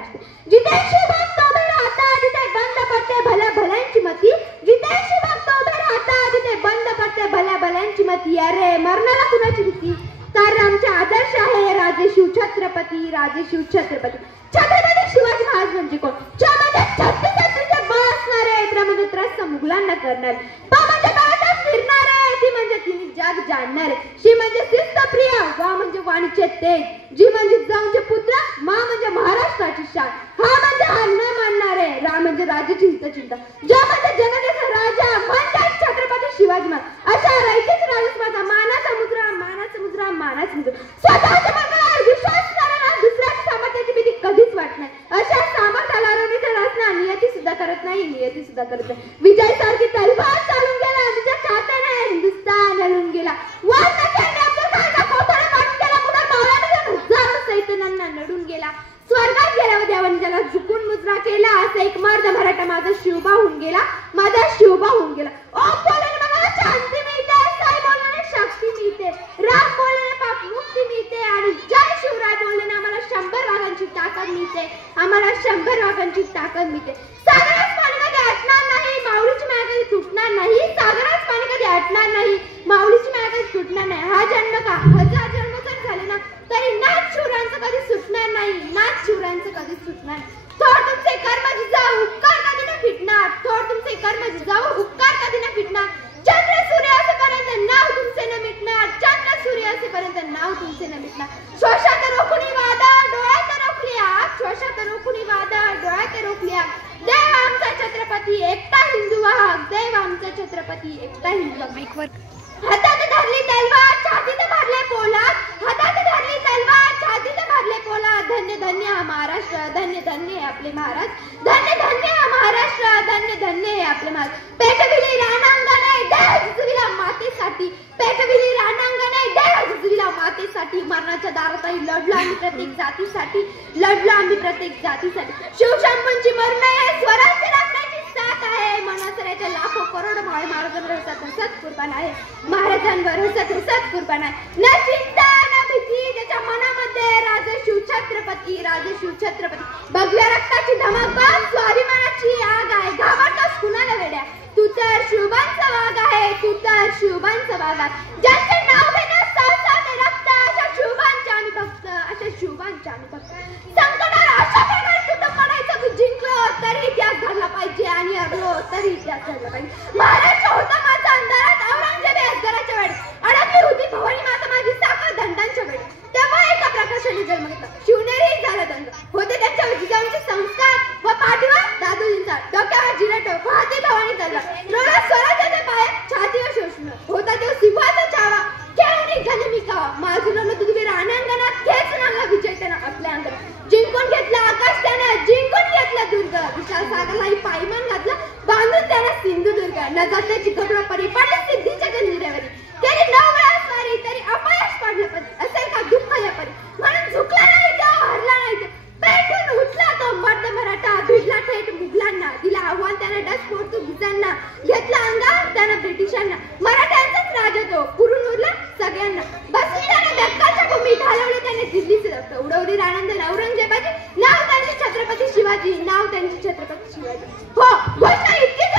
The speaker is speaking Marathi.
गाजते. जिथे शिवभक्त उभे राहतात तिथे बंद पडते भल्या भल्यांची मती. जिथे शिवभक्त उभे राहतात तिथे बंद पडते भल्या भल्यांची मती. अरे मरणाला कुणाची भीती, कारण आमचे आदर्श आहे राजे शिवछत्रपती, राजे शिवछत्रपती. छत्रपती शिवाजी महाराज म्हणजे कोण? म्हणजे छत्तीसचे बळ असणारे, त्र म्हणजे त्रस्त मुघलांना करणारे, प म्हणजे भारतात फिरणारे, ती म्हणजे तिने जग जाणणारे, शी म्हणजे शिस्तप्रिय, वा म्हणजे वाणीचे तेज, जी म्हणजे जंगचे पुत्र, मा म्हणजे महाराष्ट्राची शान, हा म्हणजे हार न मानणारे, रा म्हणजे राजाची हितचिंता, ज म्हणजे जनतेचा राजा म्हणजे छत्रपती शिवाजी महाराज. अशा रयतेच राजस्माचा मानाचा मुद्रा, मानाचा मुद्रा, मानाचा मुद्रा. स्वतःच्या मंगळावर विश्वास करणारा, दुसऱ्याच्या सामर्थ्याची भीती कधीच वाटत नाही. अशा सामर्थ्याला रवणीचा रचना नियती सुद्धा करत नाही, नियती सुद्धा करत नाही. विजय सारखी तलवार चालून गेला, तिच्या छात्याने हिंदुस्तान हलून गेला. सैतानांना नडून गेला. स्वर्गात गेला व देवाने त्याला झुकून मुजरा केला. असा एक मर्द मराठा माझा शिवबा होऊन गेला, माझा शिवबा होऊन गेला. ओम बोलणे मला शांती मिळते, साई बोलणे शक्ती मिळते, राम बोलणे पाप मुक्ती मिळते आणि जय शिवराय बोलणे आम्हाला 100 वाघांची ताकद मिळते, आम्हाला 100 वाघांची ताकद मिळते. सागरात पाणी कधी आटणार नाही, माऊलीची माया कधी तुटणार नाही. सागरात पाणी कधी आटणार नाही, माऊलीची माया कधी तुटणार नाही. हा जन्म का हजार जन्म जर झाले ना तरी नाच शिवरायांचं कधी सुटणार नाही, नाच शिवरायांचं कधी सुटणार नाही. थोर तुमचे कर्म जिजाऊ उपकार कधी न फिटणार, थोर तुमचे कर्म जिजाऊ उपकार कधी न फिटणार. चंद्र सूर्य असेपर्यंत नाव तुमचे न मिटणार, चंद्र सूर्य असेपर्यंत नाव तुमचे न मिटणार. श्वासात रोखुनी वादळ, डोळ्यात रोखली आग, श्वासात रोखुनी वादळ, डोळ्यात रोखली आग. देव आमचा छत्रपती एकटा हिंदू वाहक, देव आमचा छत्रपती एकटा हिंदू वाहक. हातात धरली तलवार, छातीत भरले पोलाद, हातात धरली तलवार, छातीत भरले पोलाद. धन्य धन्य हा महाराष्ट्र, धन्य धन्य हे आपले महाराज, धन्य धन्य हा महाराष्ट्र, धन्य धन्य हे आपले महाराज. पेटविली रणांगणे देव जिजविला मातेसाठी, पेटविली रणांगणे देव जिजविला मातेसाठी. मरणाच्या दारातही लढलो आम्ही प्रत्येक जातीसाठी, लढलो आम्ही प्रत्येक जातीसाठी. शिवशंभूंची मरण आहे, स्वराज्य राखण्याची साथ आहे. मनासऱ्याच्या लाखो करोड माळे महाराजांवर सत कुर्बान आहे, महाराजांवर सत कुर्बान आहे. न चिंता न भीती त्याच्या मनामध्ये राजे शिवछत्रपती, राजे शिवछत्रपती. भगव्या रक्ताची धमक बघ, स्वाभिमानाची आग आहे, घाबरतोस कुणाला वेड्या, तू तर शिवबांचा वाघ आहे, तू तर शिवबांचा वाघ आहे. ज्यांचे नाव घेण्यास सहसा ते रक्त, अशा शिवबांचे आम्ही भक्त, अशा शिवबांचे आम्ही भक्त. संकटाला अशा प्रकारे तुटून पडायचं की जिंकलो तरी इतिहास घडला पाहिजे आणि हरलो तरी इतिहास घडला पाहिजे. महाराष्ट्र होता माझा अंधारात, औरंगजेब अजगराच्या वेळेत, अडकली होती भवानी माता माझी साखर दंडांच्या वेळेत. तेव्हा एका प्रकाशाने जन्म घेतला, शिवनेरी झाला दंग. होते त्यांच्यावर जिजाऊंचे संस्कार व पाठीवर दादोजींचा, डोक्यावर जिरटो, वाहती भवानी तलवार, डोळ्यात स्वराज्याचे पाय, छातीवर शोषण. होता तो सिंहाचा चावा, खेळून घाले मी कावा. माझून तुझे राणांगणात खेचून आणला विजय त्यानं आपल्या अंगात. जिंकून घेतला आकाश त्यानं, जिंकून घेतला दुर्ग. विशाल सागरलाही पायमान घातला, बांधून त्यानं सिंधुदुर्ग. न जात्याची गरुडा परी पडली सिद्धीच्या गंजिऱ्यावरी. केली 9 वेळा स्वारी तरी अपयश पडलं परी. असेल का दुःख या परी, म्हणून झुकला नाही तो, हरला नाही तो. पेटून उठला तो मर्द मराठा, भिडला थेट मुघलांना. दिला आव्हान त्यानं डच पोर्तुगीजांना, घेतला अंगावर त्यानं ब्रिटिशांना. मराठ्यांचाच राजा तो, पुरून उरला सगळ्यांना. बसून त्याने दक्काच्या भूमीत हलवले त्याने दिल्लीचे रक्त. उडवली रानंदन औरंगजेबाची, नाव त्यांचे छत्रपती शिवाजी, नाव त्यांचे छत्रपती शिवाजी. हो गोष्ट इतकी